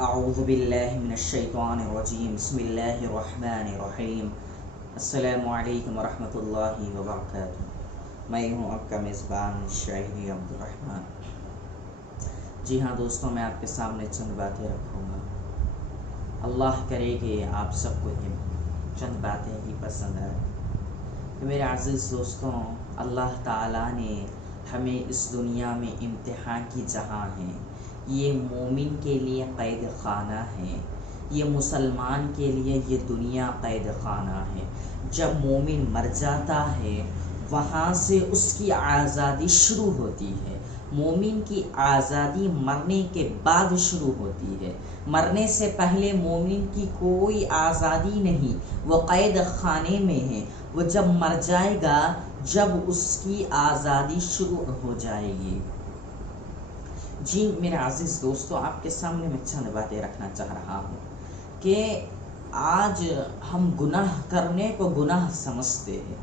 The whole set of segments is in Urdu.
اعوذ باللہ من الشیطان الرجیم بسم اللہ الرحمن الرحیم السلام علیکم ورحمۃ اللہ وبرکاتہ۔ میں ہوں آپ کا میزبان شاہری عبدالرحمن۔ جی ہاں دوستوں، میں آپ کے سامنے چند باتیں رکھوں گا۔ اللہ کرے کہ آپ سب کو یہ چند باتیں ہی پسند آئیں۔ کہ میرے عزیز دوستوں، اللہ تعالیٰ نے ہمیں اس دنیا میں امتحان کی جہاں ہے۔ یہ مومن کے لیے قید خانہ ہے، یہ مسلمان کے لیے یہ دنیا قید خانہ ہے۔ جب مومن مر جاتا ہے وہاں سے اس کی آزادی شروع ہوتی ہے۔ مومن کی آزادی مرنے کے بعد شروع ہوتی ہے۔ مرنے سے پہلے مومن کی کوئی آزادی نہیں، وہ قید خانے میں ہے۔ وہ جب مر جائے گا جب اس کی آزادی شروع ہو جائے گی۔ جی میرے عزیز دوستو، آپ کے سامنے میں چند باتیں رکھنا چاہ رہا ہوں کہ آج ہم گناہ کرنے کو گناہ سمجھتے ہیں۔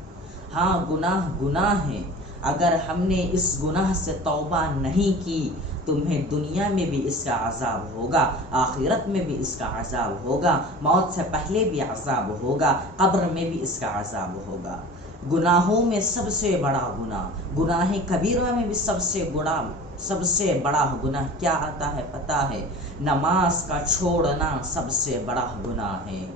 ہاں، گناہ ہے۔ اگر ہم نے اس گناہ سے توبہ نہیں کی تمہیں دنیا میں بھی اس کا عذاب ہوگا، آخرت میں بھی اس کا عذاب ہوگا، موت سے پہلے بھی عذاب ہوگا، قبر میں بھی اس کا عذاب ہوگا۔ گناہوں میں سب سے بڑا گناہ کبیرہ میں بھی سب سے بڑا گناہ کیا آتا ہے پتہ ہے؟ نماز کا چھوڑنا سب سے بڑا گناہ ہے۔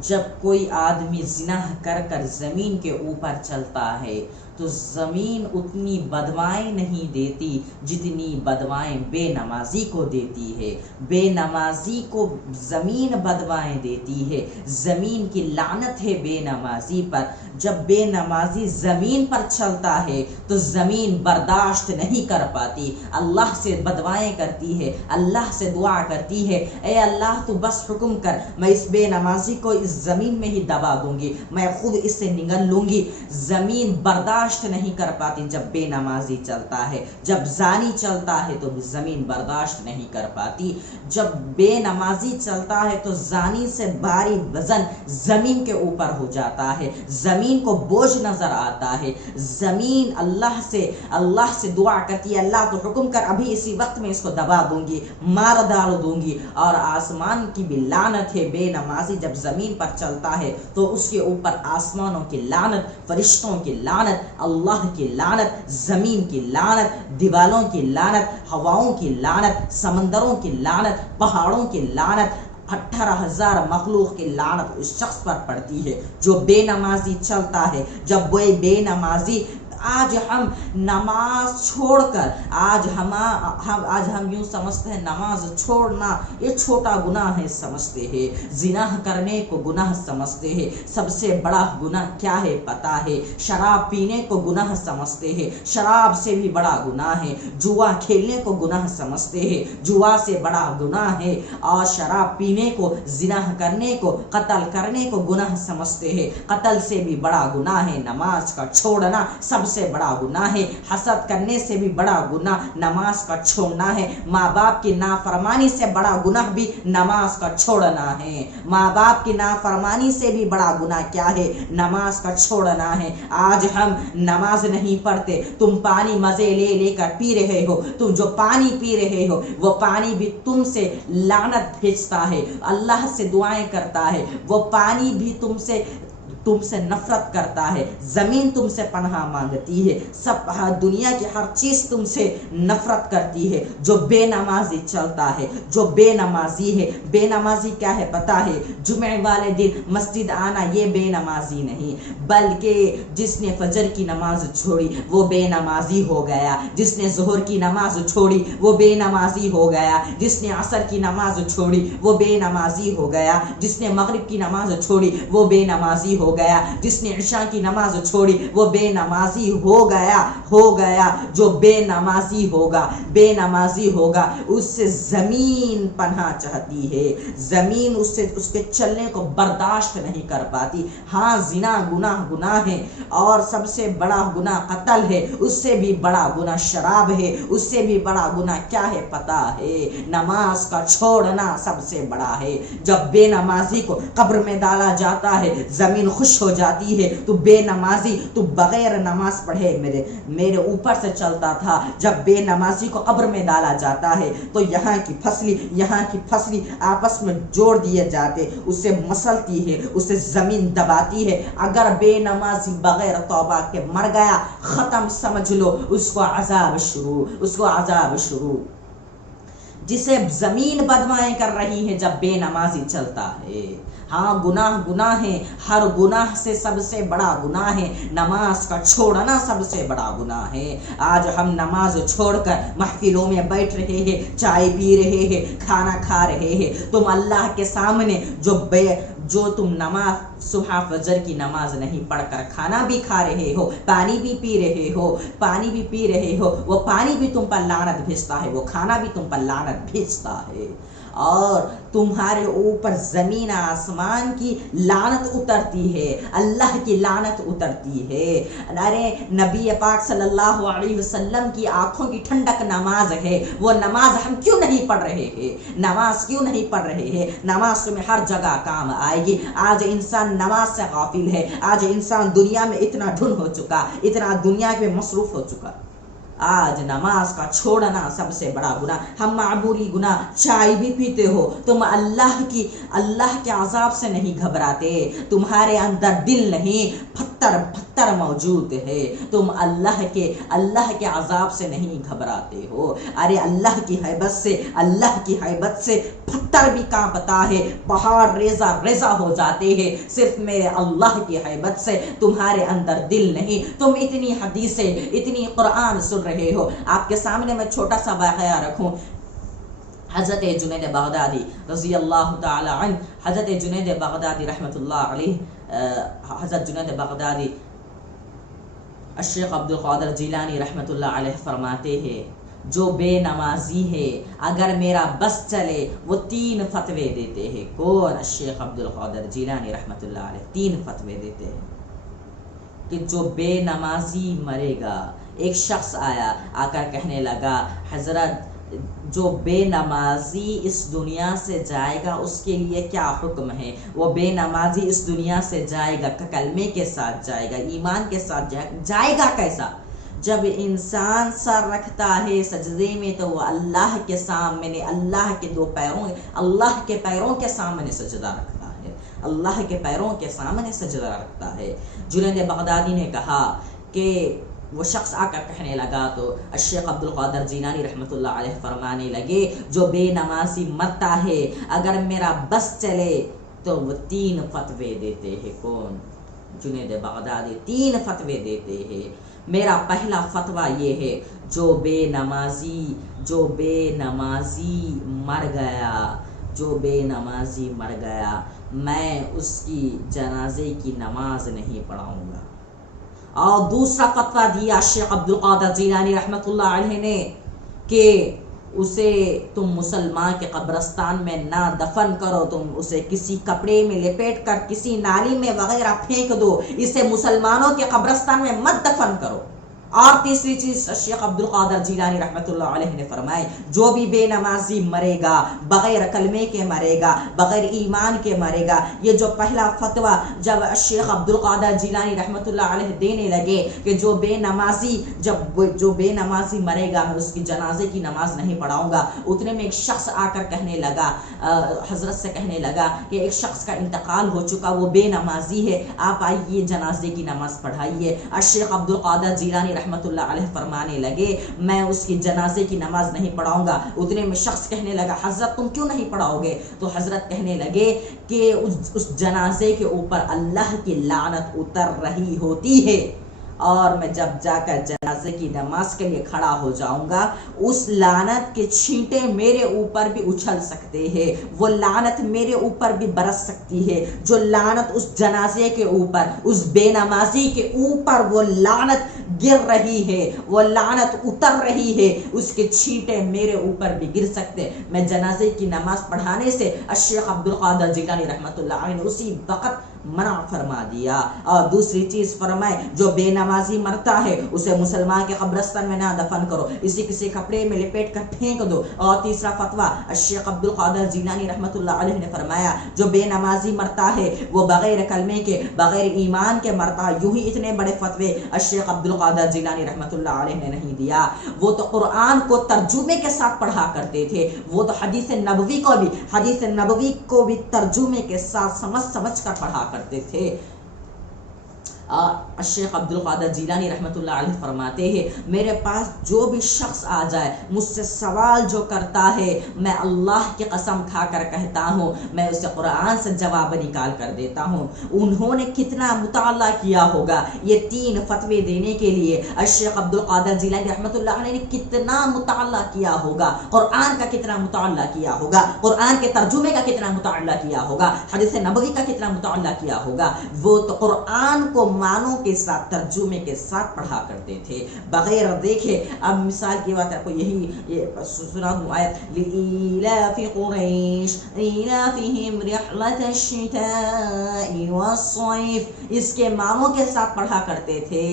جب کوئی آدمی زنا کر زمین کے اوپر چلتا ہے تو زمین اتنی بدوائیں نہیں دیتی جتنی بدوائیں بے نمازی کو دیتی ہے۔ بے نمازی کو زمین بدوائیں دیتی ہے۔ زمین کی لعنت ہے بے نمازی پر۔ جب بے نمازی زمین پر چلتا ہے تو زمین برداشت نہیں کر پاتی، اللہ سے بدوائیں کرتی ہے، اللہ سے دعا کرتی ہے، اے اللہ تو بس حکم کر، میں اس بے نمازی کو اس زمین میں ہی دبا دوں گی، میں خود اس سے نگل لوں گی۔ زمین برداشت نہیں کر پاتی جب بے نمازی چلتا ہے۔ جب زانی چلتا ہے تو زمین برداشت نہیں کر پاتی۔ جب بے نمازی چلتا ہے تو زانی سے بھاری وزن زمین کے اوپر ہو جاتا ہے، زمین کو بوجھ نظر آتا ہے۔ زمین اللہ سے دعا کرتی ہے، اللہ تو حکم کر، ابھی اسی وقت میں اس کو دبا دوں گی، مار ڈال دوں گی۔ اور آسمان کی بھی لعنت ہے، بے نمازی جب زمین پر چلتا ہے تو اس کے اوپر آسمانوں کی لعنت، فرشتوں کی لعنت، اللہ کی لعنت، زمین کی لعنت، دیوالوں کی لعنت، ہواؤں کی لعنت، سمندروں کی لعنت، پہاڑوں کی لعنت، 18,000 مخلوق کی لعنت اس شخص پر پڑتی ہے جو بے نمازی چلتا ہے۔ جب وہ بے نمازی، آج ہم نماز چھوڑ کر آج ہم یوں سمجھتے ہیں نماز چھوڑنا یہ چھوٹا گناہ ہے سمجھتے ہیں، زنا کرنے کو گناہ سمجھتے ہیں۔ سب سے بڑا گناہ کیا ہے پتہ ہے؟ شراب پینے کو گناہ سمجھتے ہیں، شراب سے بھی بڑا گناہ ہے۔ جوا کھیلنے کو گناہ سمجھتے ہیں، جوا سے بڑا گناہ ہے۔ اور شراب پینے کو، زنا کرنے کو، قتل کرنے کو گناہ سمجھتے ہیں، قتل سے بھی بڑا گناہ ہے۔ نماز کا چھوڑنا سب سے بڑا گناہ ہے۔ حسد کرنے سے بھی بڑا گناہ نماز کا چھوڑنا ہے۔ ماں باپ کی نافرمانی سے بڑا گناہ بھی نماز کا چھوڑنا ہے۔ ماں باپ کی نافرمانی سے بھی بڑا گناہ کیا ہے؟ نماز کا چھوڑنا ہے۔ آج ہم نماز نہیں پڑھتے، تم پانی مزے لے کر پی رہے ہو، تم جو پانی پی رہے ہو وہ پانی بھی تم سے لعنت بھیجتا ہے، اللہ سے دعائیں کرتا ہے، وہ پانی بھی تم سے نفرت کرتا ہے، زمین تم سے پناہ مانگتی ہے، سب دنیا کی ہر چیز تم سے نفرت کرتی ہے۔ جو بے نمازی چلتا ہے، جو بے نمازی ہے، بے نمازی کیا ہے پتہ ہے؟ جمعے والے دن مسجد آنا یہ بے نمازی نہیں، بلکہ جس نے فجر کی نماز چھوڑی وہ بے نمازی ہو گیا، جس نے ظہر کی نماز چھوڑی وہ بے نمازی ہو گیا، جس نے عصر کی نماز چھوڑی وہ بے نمازی ہو گیا، جس نے مغرب کی نماز چھوڑی وہ بے نمازی ہو گیا، جس نے عشاء کی نماز چھوڑی وہ بے نمازی ہو گیا۔ جو بے نمازی ہوگا اس سے زمین پناہ چاہتی ہے، زمین اس کے چلنے کو برداشت نہیں کر پاتی۔ ہاں، زنا گناہ ہے، اور سب سے بڑا گناہ قتل ہے، اس سے بھی بڑا گناہ شراب ہے، اس سے بھی بڑا گناہ کیا ہے پتہ ہے؟ نماز کا چھوڑنا سب سے بڑا ہے۔ جب بے نمازی کو قبر میں ڈالا جاتا ہے زمین خوش ہو جاتی ہے. تو بے نمازی تو بغیر نماز پڑھے میرے اوپر سے چلتا تھا. جب بے نمازی کو قبر میں ڈالا جاتا ہے تو یہاں کی پھسلی آپس میں جوڑ دیے جاتے, اسے مسلتی ہے, اسے زمین دباتی ہے. اگر بے نمازی بغیر توبہ کے مر گیا, ختم سمجھ لو, اس کو عذاب شروع. جسے زمین بدمائیں کر رہی ہے جب بے نمازی چلتا ہے. ہاں گناہ ہے, ہر گناہ سے سب سے بڑا گناہ ہے نماز کا چھوڑنا, سب سے بڑا گناہ ہے. آج ہم نماز چھوڑ کر محفلوں میں بیٹھ رہے ہیں, چائے پی رہے ہیں, کھانا کھا رہے ہیں. تم اللہ کے سامنے جو تم نماز صبح فجر کی نماز نہیں پڑھ کر کھانا بھی کھا رہے ہو, پانی بھی پی رہے ہو, وہ پانی بھی تم پر لعنت بھیجتا ہے, وہ کھانا بھی تم پر لعنت بھیجتا ہے, اور تمہارے اوپر زمین آسمان کی لعنت اترتی ہے, اللہ کی لعنت اترتی ہے. ارے نبی پاک صلی اللہ علیہ وسلم کی آنکھوں کی ٹھنڈک نماز ہے, وہ نماز ہم کیوں نہیں پڑھ رہے ہیں؟ نماز تمہیں ہر جگہ کام آئے گی. آج انسان نماز سے غافل ہے, آج انسان دنیا میں اتنا دھن ہو چکا, اتنا دنیا میں مصروف ہو چکا. آج نماز کا چھوڑنا سب سے بڑا گناہ. ہم معمولی گناہ, چائے بھی پیتے ہو, تم اللہ کے عذاب سے نہیں گھبراتے, تمہارے اندر دل نہیں, پتھر موجود ہے, تم اللہ کے عذاب سے نہیں گھبراتے ہو. ارے اللہ کی حیبت سے پتھر بھی کانپتا ہے, پہاڑ ریزہ ہو جاتے ہیں, صرف میرے اللہ کی حیبت سے. تمہارے اندر دل نہیں, تم اتنی حدیثیں, اتنی قرآن سن رہے ہو. آپ کے سامنے میں چھوٹا سا واقعہ رکھوں. حضرت جنید بغدادی رضی اللہ تعالی عنہ, حضرت جنید بغدادی رحمۃ اللہ علیہ, حضرت جنید بغدادی الشیخ عبد القادر جیلانی رحمۃ اللہ علیہ فرماتے ہیں, جو بے نمازی ہے اگر میرا بس چلے وہ 3 فتوے دیتے ہیں. کون؟ الشیخ عبد القادر جیلانی رحمۃ اللہ علیہ 3 فتوے دیتے ہیں کہ جو بے نمازی مرے گا. ایک شخص آیا, آ کر کہنے لگا, حضرت جو بے نمازی اس دنیا سے جائے گا اس کے لیے کیا حکم ہے؟ وہ بے نمازی اس دنیا سے جائے گا, کلمے کے ساتھ جائے گا, ایمان کے ساتھ جائے گا کیسا؟ جب انسان سر رکھتا ہے سجدے میں تو وہ اللہ کے سامنے, اللہ کے 2 پیروں, اللہ کے پیروں کے سامنے سجدہ رکھتا ہے, اللہ کے پیروں کے سامنے سجدہ رکھتا ہے. جنید بغدادی نے کہا کہ وہ شخص آ کر کہنے لگا تو الشیخ عبد القادر جیلانی رحمۃ اللہ علیہ فرمانے لگے, جو بے نمازی مرتا ہے اگر میرا بس چلے تو وہ 3 فتوے دیتے ہیں. کون؟ جنید بغدادی 3 فتوے دیتے ہیں. میرا پہلا فتویٰ یہ ہے, جو بے نمازی مر گیا میں اس کی جنازے کی نماز نہیں پڑھاؤں گا. اور دوسرا فتویٰ دیا شیخ عبد القادر جیلانی رحمۃ اللہ علیہ نے کہ اسے تم مسلمان کے قبرستان میں نہ دفن کرو, تم اسے کسی کپڑے میں لپیٹ کر کسی نالی میں وغیرہ پھینک دو, اسے مسلمانوں کے قبرستان میں مت دفن کرو. اور تیسری چیز شیخ عبد القادر جیلانی رحمۃ اللہ علیہ نے فرمائے, جو بھی بے نمازی مرے گا بغیر کلمے کے مرے گا, بغیر ایمان کے مرے گا. یہ جو پہلا فتویٰ جب شیخ عبد القادر جیلانی رحمۃ اللہ علیہ دینے لگے کہ جو بے نمازی مرے گا میں اس کی جنازے کی نماز نہیں پڑھاؤں گا, اتنے میں ایک شخص آ کر کہنے لگا, حضرت سے کہنے لگا کہ ایک شخص کا انتقال ہو چکا, وہ بے نمازی ہے, آپ آئیے جنازے کی نماز پڑھائیے. الشیخ عبد القادر جیلانی رحمۃ اللہ علیہ فرمانے لگے, میں اس کی جنازے کی نماز نہیں پڑھاؤں گا. اتنے میں شخص کہنے لگا, حضرت تم کیوں نہیں پڑھاؤ گے؟ تو حضرت کہنے لگے کہ اس جنازے کے اوپر اللہ کی لعنت اتر رہی ہوتی ہے, اور میں جب جا کر جنازے کی نماز کے لیے کھڑا ہو جاؤں گا اس لعنت کے چھینٹے میرے اوپر بھی اچھل سکتے ہیں, وہ لعنت میرے اوپر بھی برس سکتی ہے. جو لعنت اس جنازے کے اوپر, اس بے نمازی کے اوپر وہ لعنت گر رہی ہے, وہ لعنت اتر رہی ہے, اس کے چھینٹے میرے اوپر بھی گر سکتے. میں جنازے کی نماز پڑھانے سے الشیخ عبد القادر جیلانی رحمۃ اللہ علیہ نے اسی وقت منع فرما دیا. اور دوسری چیز فرمائے جو بے نمازی مرتا ہے اسے مسلمان کے قبرستان میں نہ دفن کرو, اسی کسی کپڑے میں لپیٹ کر پھینک دو. اور تیسرا فتویٰ الشیخ عبد القادر جیلانی رحمۃ اللہ علیہ نے فرمایا جو بے نمازی مرتا ہے وہ بغیر کلمے کے بغیر ایمان کے مرتا. یوں ہی اتنے بڑے فتوے الشیخ عبد القادر جیلانی رحمۃ اللہ علیہ نے نہیں دیا. وہ تو قرآن کو ترجمے کے ساتھ پڑھا کرتے تھے, وہ تو حدیث نبوی کو بھی ترجمے کے ساتھ سمجھ کر پڑھا کرتے تھے. الشیخ عبد القادر جیلانی رحمۃ اللہ علیہ فرماتے ہیں میرے پاس جو بھی شخص آ جائے مجھ سے سوال جو کرتا ہے میں اللہ کی قسم کھا کر کہتا ہوں میں اسے قرآن سے جواب نکال کر دیتا ہوں. انہوں نے کتنا مطالعہ کیا ہوگا یہ 3 فتوے دینے کے لیے. الشیخ عبد القادر جیلانی رحمۃ اللہ علیہ نے کتنا مطالعہ کیا ہوگا, قرآن کا کتنا مطالعہ کیا ہوگا, قرآن کے ترجمے کا کتنا مطالعہ کیا ہوگا, حدیث نبوی کا کتنا مطالعہ کیا ہوگا. وہ تو قرآن کو معنوں کے ساتھ ترجمے کے ساتھ پڑھا کرتے تھے بغیر دیکھے. اب مثال کی بات آپ کو یہی سنا دوں آیت لإيلاف قریش إيلافهم رحلة الشتاء والصيف, اس کے معنوں کے ساتھ پڑھا کرتے تھے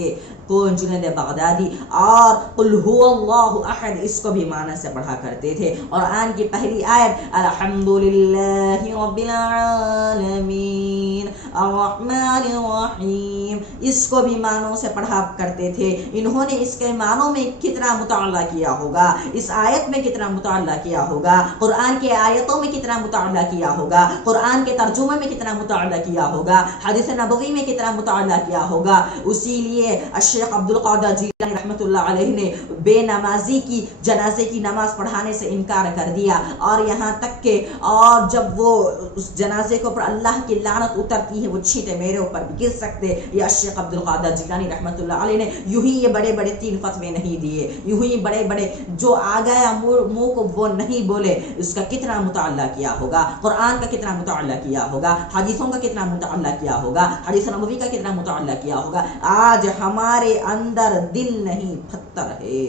کون جنید بغدادی. اور قل هو اللہ احد اس کو بھی معنی سے پڑھا کرتے تھے. اور قرآن کی پہلی آیت الحمدللہ رب العالمین الرحمن الرحیم اس کو بھی معنوں سے پڑھا کرتے تھے. انہوں نے اس کے معنوں میں کتنا مطالعہ کیا ہوگا, اس آیت میں کتنا مطالعہ کیا ہوگا, قرآن کے آیتوں میں کتنا مطالعہ کیا ہوگا, قرآن کے ترجمے میں کتنا مطالعہ کیا ہوگا, حدیث نبوی میں کتنا مطالعہ کیا ہوگا. اسی لیے الشیخ عبد القادر جیلانی رحمۃ اللہ علیہ نے بے نمازی کی جنازے کی نماز پڑھانے سے انکار کر دیا. اور یہاں تک کہ اور جب وہ اس جنازے کے اوپر اللہ کی لعنت اترتی ہے وہ چھینٹے میرے اوپر بھی گر سکتے. یہ الشیخ عبد القادر جیلانی رحمۃ اللہ علیہ نے یوں ہی یہ بڑے بڑے 3 فتوے نہیں دیے, یوں ہی بڑے بڑے جو آ گیا منہ کو وہ نہیں بولے. اس کا کتنا مطالعہ کیا ہوگا, قرآن کا کتنا مطالعہ کیا ہوگا, حدیثوں کا کتنا مطالعہ کیا ہوگا, حدیث نبوی کا کتنا مطالعہ کیا ہوگا. آج ہمارے اندر دل نہیں پتھر ہے,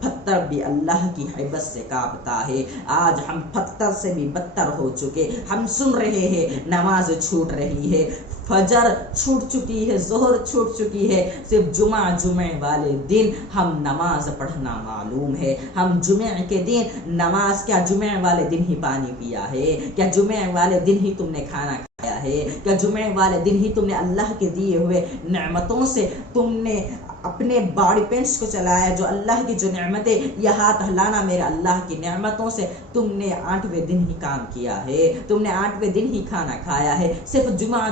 پتھر بھی اللہ کی حیبت سے کانپتا ہے. آج ہم پتھر سے بھی بدتر ہو چکے. ہم سن رہے ہیں نماز چھوٹ رہی ہے, فجر چھوٹ چکی ہے, ظہر چھوٹ چکی ہے, صرف جمعے والے دن ہم نماز پڑھنا معلوم ہے. ہم جمعے کے دن نماز, کیا جمعے والے دن ہی پانی پیا ہے, کیا جمعے والے دن ہی تم نے کھانا کھایا ہے, کیا جمعے والے دن ہی تم نے اللہ کے دیے ہوئے نعمتوں سے تم نے اپنے باڈی پینٹس کو چلایا, جو اللہ کی جو نعمتیں, یہ ہاتھ ہلانا میرے اللہ کی نعمتوں سے تم نے 8ویں دن ہی کام کیا ہے, تم نے 8ویں دن ہی کھانا کھایا ہے. صرف جمعہ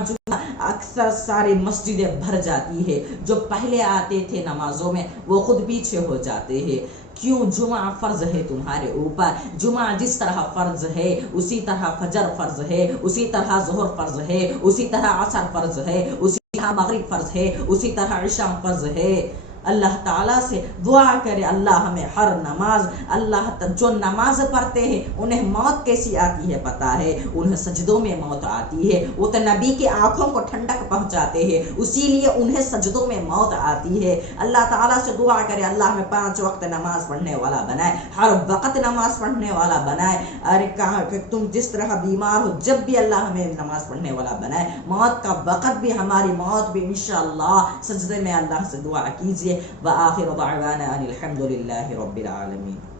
اکثر سارے مسجدیں بھر جاتی ہے, جو پہلے آتے تھے نمازوں میں وہ خود پیچھے ہو جاتے ہیں. کیوں؟ جمعہ فرض ہے تمہارے اوپر. جمعہ جس طرح فرض ہے اسی طرح فجر فرض ہے, اسی طرح ظہر فرض ہے, اسی طرح عصر فرض ہے, اسی طرح مغرب فرض ہے, اسی طرح عشاء فرض ہے. اللہ تعالیٰ سے دعا کرے اللہ ہمیں ہر نماز, اللہ جو نماز پڑھتے ہیں انہیں موت کیسی آتی ہے پتہ ہے, انہیں سجدوں میں موت آتی ہے. وہ تو نبی کی آنکھوں کو ٹھنڈک پہنچاتے ہیں, اسی لیے انہیں سجدوں میں موت آتی ہے. اللہ تعالیٰ سے دعا کرے اللہ ہمیں 5 وقت نماز پڑھنے والا بنائے, ہر وقت نماز پڑھنے والا بنائے. ارے کہا کہ تم جس طرح بیمار ہو جب بھی اللہ ہمیں نماز پڑھنے والا بنائے, موت کا وقت بھی ہماری موت بھی انشاءاللہ سجدے میں اللہ سے دعا کیجیے. وآخر دعوانا ان الحمد للہ رب العالمین.